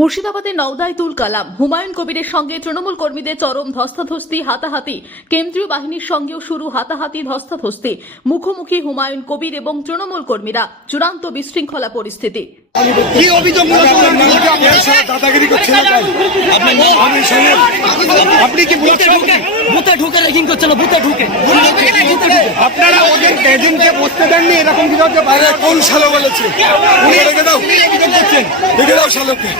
মুর্শিদাবাদের নওদায় তুল কালাম হুমায়ুন কবিরের সঙ্গে তৃণমূল কর্মীদের চরম ধস্তাধস্তি হাতাহাতি কেন্দ্রীয় বাহিনীর সঙ্গেও শুরু হাতাহাতি ধস্তাধস্তি মুখোমুখি হুমায়ুন কবির এবং তৃণমূল কর্মীরা চূড়ান্ত বিশৃঙ্খলা পরিস্থিতি। কি অভিযোগ দাদাগিরি করছেন আপনি কি বুথে ঢুকে রেগিং করছিল বুথে ঢুকে আপনারা ওদের এজেন্টকে বসতে দেননি এরকম কি হচ্ছে বাইরে কোন শালো বলেছে উনি রেখে দাও দেখে দাও শালোকে